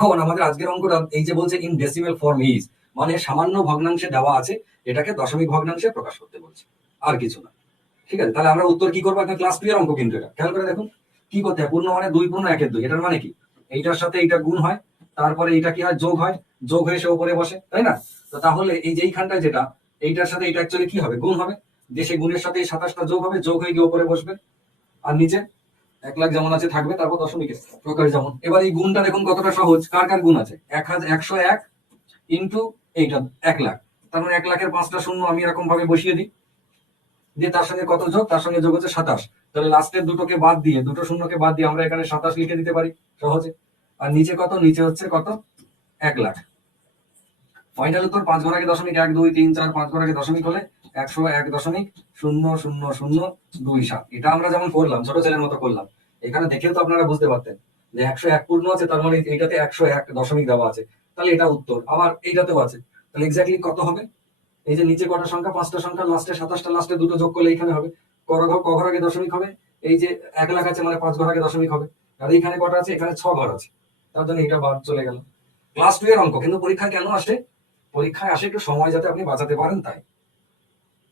এখন আমাদের আজকের অঙ্কটা এই যে বলছে ইন ডেসিমেল ফর্ম ইজ, মানে সামান্য ভগ্নাংশে দেওয়া আছে, এটাকে দশমিক ভগ্নাংশে প্রকাশ করতে বলছে, আর কিছু না। ঠিক আছে, তাহলে আমরা উত্তর কি করবো? একটা ক্লাস 2 এর অঙ্ক কিন্তু এটা, খেয়াল করে দেখুন কি করতে হয়। পূর্ণ মানে 2 পূর্ণ 1 এর 2, এটার মানে কি? এইটার সাথে এইটা গুণ হয়, তারপরে এইটা কি হয়? যোগ হয়, যোগ হয়ে সে উপরে বসে, তাই না? তো তাহলে এই যে এইখানটায় যেটা, এইটার সাথে এইটা অ্যাকচুয়ালি কি হবে? গুণ হবে, যে সেই গুণের সাথে এই 27টা যোগ হবে, যোগ হয়ে গিয়ে উপরে বসবে। আর নিচে 1 লাখ যেমন আছে থাকবে, তারপর দশমিকের প্রকাশ যেমন। এবার এই গুণটা দেখুন কতটা সহজ। কার কার গুণ আছে? 101 ইন্টু এইটা 1 লাখ, তার মানে 1 লাখের 5টা শূন্য আমি এরকম ভাবে বসিয়ে দিই, দিয়ে তার সঙ্গে কত যোগ? তার সঙ্গে যোগ হচ্ছে 27। তাহলে লাস্টের দুটোকে বাদ দিয়ে, দুটো শূন্যকে বাদ দিয়ে আমরা এখানে 27 লিখে দিতে পারি সহজে। আর নিচে কত? নিচে হচ্ছে কত? 1 লাখ। ফাইনাল উত্তর 5 ঘর আগে দশমিক 1 2 3 4, 5 ঘর আগে দশমিক হলে 101.0027। এটা আমরা যেমন করলাম, ছোট ছেলের মতো করলাম, এখানে দেখেও তো আপনারা বুঝতে পারতেন যে 101 পূর্ণ আছে, তার মানে এইটাতে 101 দশমিক দেওয়া আছে, তাহলে এটা উত্তর। আবার এইটাতেও আছে, তাহলে এক্স্যাক্টলি কত হবে? এই যে নিচে কটা সংখ্যা? 5টা সংখ্যা, লাস্টে 27টা, লাস্টে দুটো যোগ করলে এইখানে হবে। ক ঘর আগে দশমিক হবে? এই যে 1 লাখ আছে মানে 5 ঘর আগে দশমিক হবে। আর এইখানে কটা আছে? এখানে 6 ঘর আছে, তার জন্য এটা বাদ চলে গেল। ক্লাস 2 এর অঙ্ক, কিন্তু পরীক্ষায় কেন আসে? পরীক্ষায় আসে একটু সময় যাতে আপনি বাঁচাতে পারেন, তাই।